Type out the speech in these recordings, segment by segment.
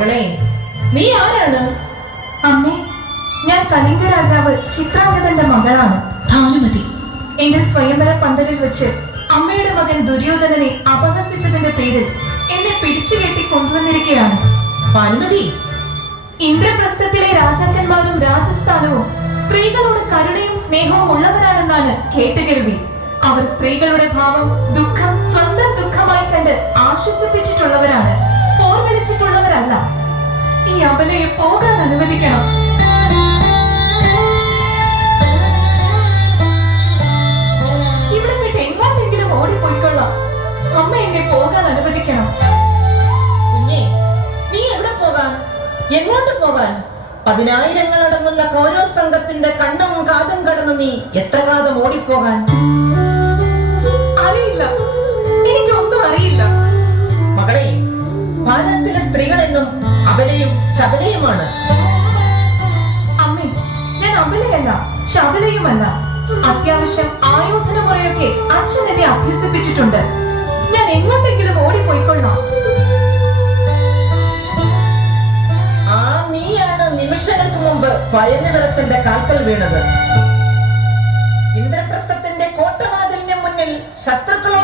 മകളെ. നീ ആരാണ്? അമ്മേ ഞാൻ കലിംഗ രാജാവ് ചിത്രാംഗതന്റെ മകളാണ്. ഭാനുമതി. എന്റെ സ്വയംവര പന്തലിൽ വെച്ച് അമ്മയുടെ മകൻ ദുര്യോധനനെ അപഹസിച്ചതിന്റെ പേരിൽ എന്നെ പിടിച്ചുകെട്ടി കൊണ്ടുവന്നിരിക്കുകയാണ്. ഭാനുമതി. ഇന്ദ്രപ്രസ്ഥത്തിലെ രാജാക്കന്മാരും രാജസ്ഥാനവും സ്ത്രീകളോട് കരുണയും സ്നേഹവും ഉള്ളവരാണെന്നാണ് കേട്ടുകേൾവി. അവർ സ്ത്രീകളുടെ ഭാവം ദുഃഖം സ്വന്തം ദുഃഖമായി കണ്ട് ആശ്വസിപ്പിച്ചിട്ടുള്ളവരാണ്. പോർ വിളിച്ചിട്ടുള്ളവരല്ല ഈ അമലയെ പോകാൻ അനുവദിക്കണം? ഇവിടെ വിട്ട് എങ്ങോട്ടെങ്കിലും ഓടിപ്പോയിക്കൊള്ളാം. അമ്മ എന്നെ പോകാൻ അനുവദിക്കണം. കുഞ്ഞേ നീ എവിടെ പോകാൻ? എങ്ങോട്ട് പോകാൻ? പതിനായിരങ്ങൾ അടങ്ങുന്ന കൗരവ സംഘത്തിന്റെ കണ്ണും കാതും കടന്ന് നീ എത്ര കാലം ഓടിപ്പോകാൻ? അറിയില്ല. എനിക്കൊന്നും അറിയില്ല. മകളെ ഭാരതത്തിലെ സ്ത്രീകളെന്നും അബലയും ശബലയുമാണ്. അമ്മേ ഞാൻ അബലയല്ല ശബലയുമല്ല. അത്യാവശ്യം ആയോധന മുറയൊക്കെ അച്ഛൻ എന്നെ അഭ്യസിപ്പിച്ചിട്ടുണ്ട്. ഞാൻ എങ്ങോട്ടെങ്കിലും ഓടിപ്പോയിക്കൊള്ളാം. ആ നീയാണ് നിമിഷങ്ങൾക്ക് മുമ്പ് ഭയന്നു വിറച്ചന്റെ കാൽക്കൽ വീണത്. ഇന്ദ്രപ്രസ്ഥത്തിന്റെ കോട്ടവാതിലിന് മുന്നിൽ ശത്രുക്കളോട്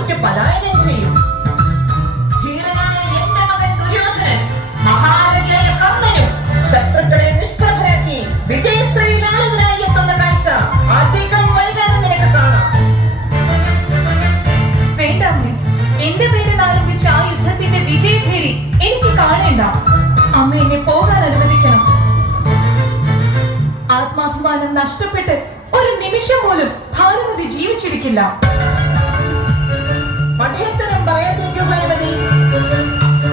തോറ്റു പലായനം ചെയ്യും. ധീരനായ എന്റെ മകൻ ദുര്യോധനൻ മഹാരഥിയായ കർണനും ശത്രുക്കളെ നിഷ്പ്രഭരാക്കി വിജയശ്രീലാളിതനായി എത്തുന്ന കാഴ്ച അധികം വൈകാതെ നിനക്ക് കാണാം. വേണ്ട എന്റെ ആരംഭിച്ച ആ യുദ്ധത്തിന്റെ വിജയഭേരി എനിക്ക് കാണേണ്ട. അമ്മ എന്നെ പോകാൻ അനുവദിക്കണം. ആത്മാഭിമാനം നഷ്ടപ്പെട്ട് ഒരു നിമിഷം പോലും ഭാനുമതി ജീവിച്ചിരിക്കില്ല. മഠേത്തരം പറയാതിരിക്കൂ ഭാനുമതി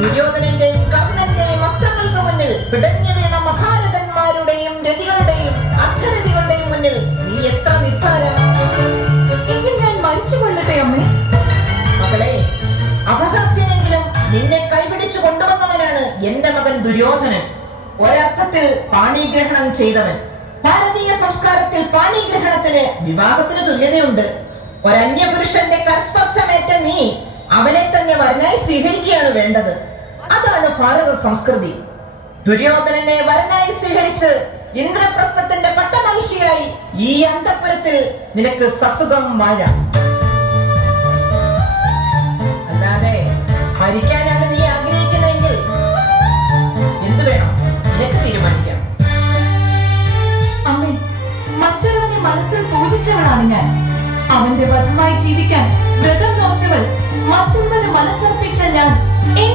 ദുര്യോധനന്റെയും കർണന്റെയും വസ്ത്രങ്ങൾക്ക് മുന്നിൽ പിടഞ്ഞു വീണ മഹാരഥന്മാരുടെയും രതികളുടെയും അർത്ഥരതികളുടെയും മുന്നിൽ നീ എത്ര നിസ്സാര. ഞാൻ മരിച്ചു കൊള്ളട്ടെ അമ്മേ. മകളെ അപഹാസ്യനെങ്കിലും നിന്നെ കൈപിടിച്ചു കൊണ്ടുവന്നവനാണ് എന്റെ മകൻ ദുര്യോധനൻ. ഒരർത്ഥത്തിൽ പാണിഗ്രഹണം ചെയ്തവൻ. ഭാരതീയ സംസ്കാരത്തിൽ പാണിഗ്രഹണത്തിന് വിവാഹത്തിന് തുല്യതയുണ്ട്. ഒരന്യപുരുഷന്റെ കർസ്പർശമേറ്റ നീ അവനെ തന്നെ വരനായി സ്വീകരിക്കുകയാണ് വേണ്ടത്. അതാണ് ഭാരത സംസ്കൃതി. ദുര്യോധനനെ വരനായി സ്വീകരിച്ച് ഇന്ദ്രപ്രസ്ഥത്തിന്റെ പട്ടമഹിഷിയായി ഈ അന്തപുരത്തിൽ നിനക്ക് സസുഖം വാഴാം.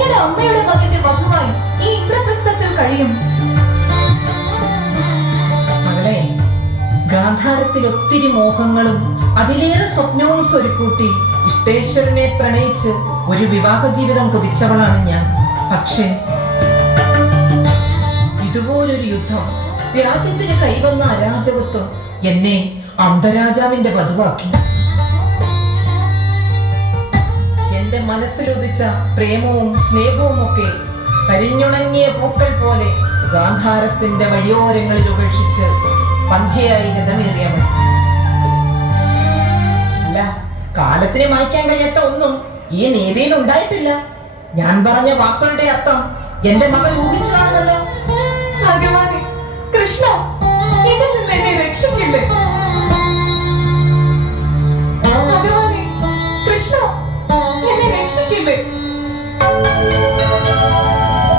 എങ്ങനെ അമ്മയുടെ മകന്റെ വധുവായി ഈ ഇന്ദ്രപ്രസ്ഥത്തിൽ കഴിയും. മകളെ ഗാന്ധാരത്തിൽ ഒത്തിരി മോഹങ്ങളും അതിലേറെ സ്വപ്നവും സ്വരുക്കൂട്ടി ഇഷ്ടേശ്വരനെ പ്രണയിച്ച് ഒരു വിവാഹ ജീവിതം കൊതിച്ചവളാണ് ഞാൻ. പക്ഷേ ഇതുപോലൊരു യുദ്ധം രാജ്യത്തിന് കൈവന്ന അരാജകത്വം എന്നെ അന്ധരാജാവിന്റെ വധുവാക്കി. എന്റെ മനസ്സിലുദിച്ച പ്രേമവും സ്നേഹവും ഒക്കെ കരിഞ്ഞുണങ്ങിയ പൂക്കൾ പോലെ ഗാന്ധാരത്തിന്റെ വഴിയോരങ്ങളിൽ ഉപേക്ഷിച്ച് പന്ഥയായി ഗതമേറിയവൾ. അല്ല കാലത്തിനെ മായ്ക്കാൻ കഴിയാത്ത ഒന്നും ഈ നീതിയിൽ ഉണ്ടായിട്ടില്ല. ഞാൻ പറഞ്ഞ വാക്കുകളുടെ അർത്ഥം എന്റെ മകൾ ഊഹിച്ചതാണല്ലോ. ഭഗവാനെ കൃഷ്ണ ഇതിൽ